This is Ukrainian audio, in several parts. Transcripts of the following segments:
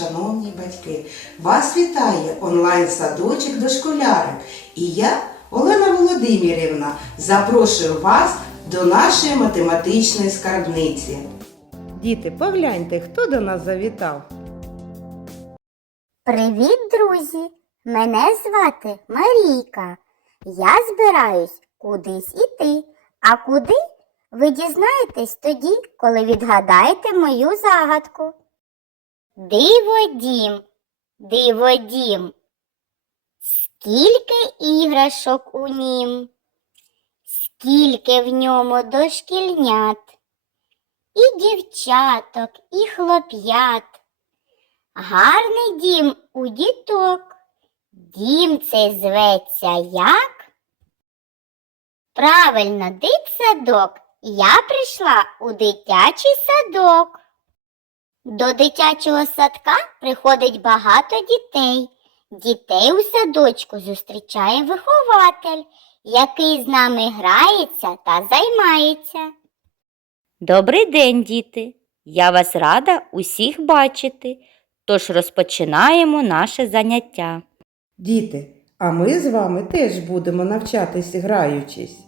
шановні батьки! Вас вітає онлайн-садочок дошколяри. І я, Олена Володимирівна, запрошую вас до нашої математичної скарбниці. Діти, погляньте, хто до нас завітав. Привіт, друзі! Мене звати Марійка. Я збираюсь кудись іти. А куди? Ви дізнаєтесь тоді, коли відгадаєте мою загадку. Диводім, диводім. Скільки іграшок у нім, скільки в ньому дошкільнят, і дівчаток, і хлоп'ят. Гарний дім у діток. Дім цей зветься як? Правильно, дитсадок. Я прийшла у дитячий садок. До дитячого садка приходить багато дітей. Дітей у садочку зустрічає вихователь, який з нами грається та займається. Добрий день, діти! Я вас рада усіх бачити. Тож розпочинаємо наше заняття. Діти, а ми з вами теж будемо навчатись граючись.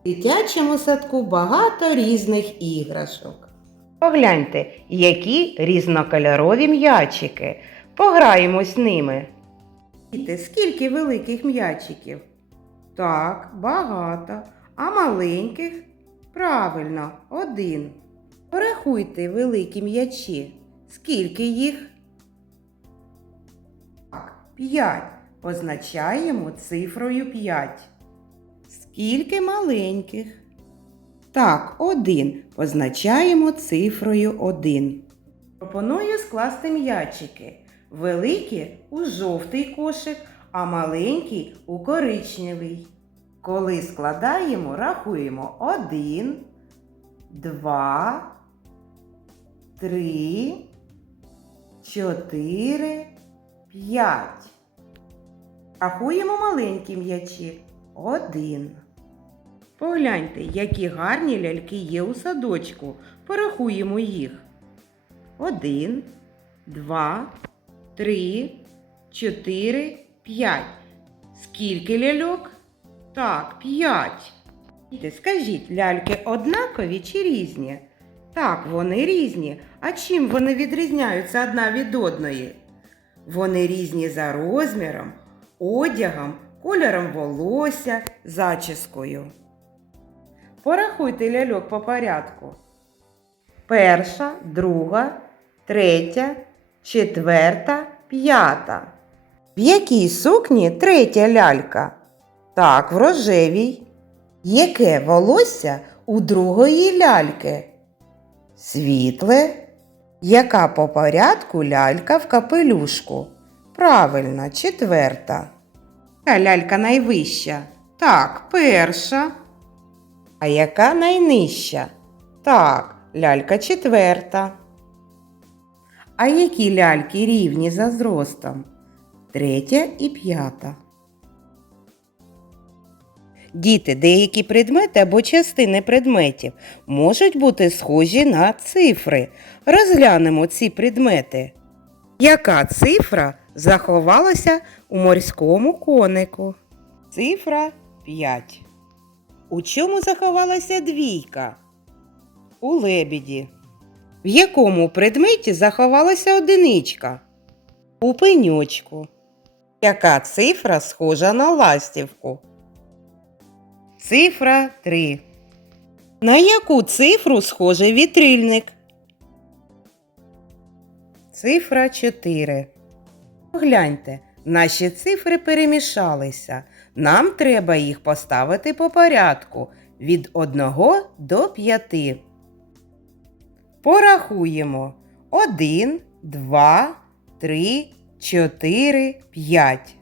В дитячому садку багато різних іграшок. Погляньте, які різнокольорові м'ячики. Пограємось ними. Діти, скільки великих м'ячиків? Так, багато. А маленьких? Правильно, один. Порахуйте великі м'ячі. Скільки їх? Так, п'ять. Позначаємо цифрою 5. Скільки маленьких? Так, один. Позначаємо цифрою 1. Пропоную скласти м'ячики. Великі у жовтий кошик, а маленькі у коричневий. Коли складаємо, рахуємо 1, 2, 3, 4, 5. Рахуємо маленькі м'ячі. Один. Погляньте, які гарні ляльки є у садочку. Порахуємо їх. Один, два, три, чотири, п'ять. Скільки ляльок? Так, п'ять. Скажіть, ляльки однакові чи різні? Так, вони різні. А чим вони відрізняються одна від одної? Вони різні за розміром, одягом, кольором волосся, зачіскою. Порахуйте ляльок по порядку. Перша, друга, третя, четверта, п'ята. В якій сукні третя лялька? Так, в рожевій. Яке волосся у другої ляльки? Світле. Яка по порядку лялька в капелюшку? Правильно, четверта. Яка лялька найвища? Так, перша. А яка найнижча? Так, лялька четверта. А які ляльки рівні за зростом? Третя і п'ята. Діти, деякі предмети або частини предметів можуть бути схожі на цифри. Розглянемо ці предмети. Яка цифра заховалася у морському конику? Цифра 5. У чому заховалася двійка? У лебіді. В якому предметі заховалася одиничка? У пеньочку. Яка цифра схожа на ластівку? Цифра 3. На яку цифру схожий вітрильник? Цифра 4. Погляньте, наші цифри перемішалися. Нам треба їх поставити по порядку від 1 до 5. Порахуємо 1, 2, 3, 4, 5.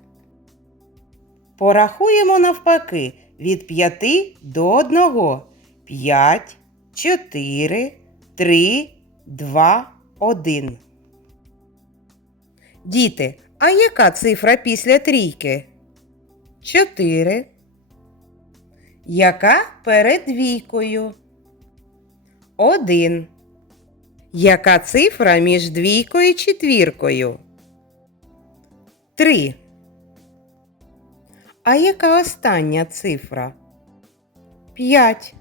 Порахуємо навпаки від 5 до 1. 5, 4, 3, 2, 1. Діти, а яка цифра після трійки? 4. Яка перед двійкою? 1. Яка цифра між двійкою і четвіркою? Три. А яка остання цифра? П'ять.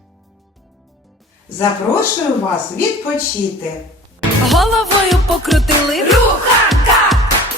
Запрошую вас відпочити. Головою покрутили. Рухака!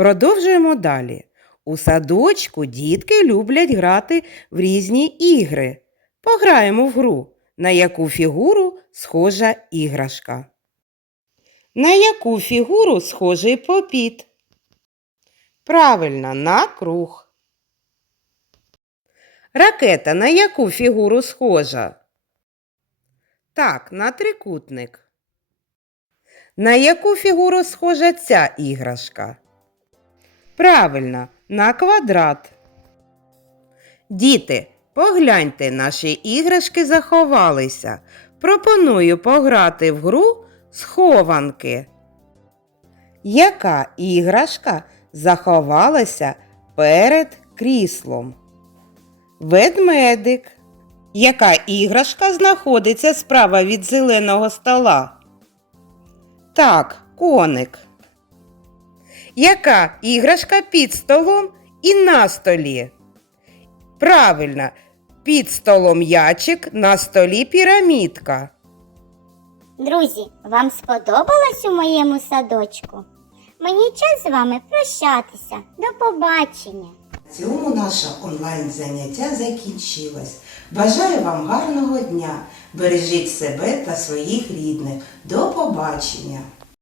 Продовжуємо далі. У садочку дітки люблять грати в різні ігри. Пограємо в гру, на яку фігуру схожа іграшка. На яку фігуру схожий попіт? Правильно, на круг. Ракета на яку фігуру схожа? Так, на трикутник. На яку фігуру схожа ця іграшка? Правильно, на квадрат. Діти, погляньте, наші іграшки заховалися. Пропоную пограти в гру схованки. Яка іграшка заховалася перед кріслом? Ведмедик. Яка іграшка знаходиться справа від зеленого стола? Так, коник. Яка іграшка під столом і на столі? Правильно, під столом ячик, на столі пірамідка. Друзі, вам сподобалось у моєму садочку? Мені час з вами прощатися. До побачення. Цьому наше онлайн заняття закінчилось. Бажаю вам гарного дня. Бережіть себе та своїх рідних. До побачення!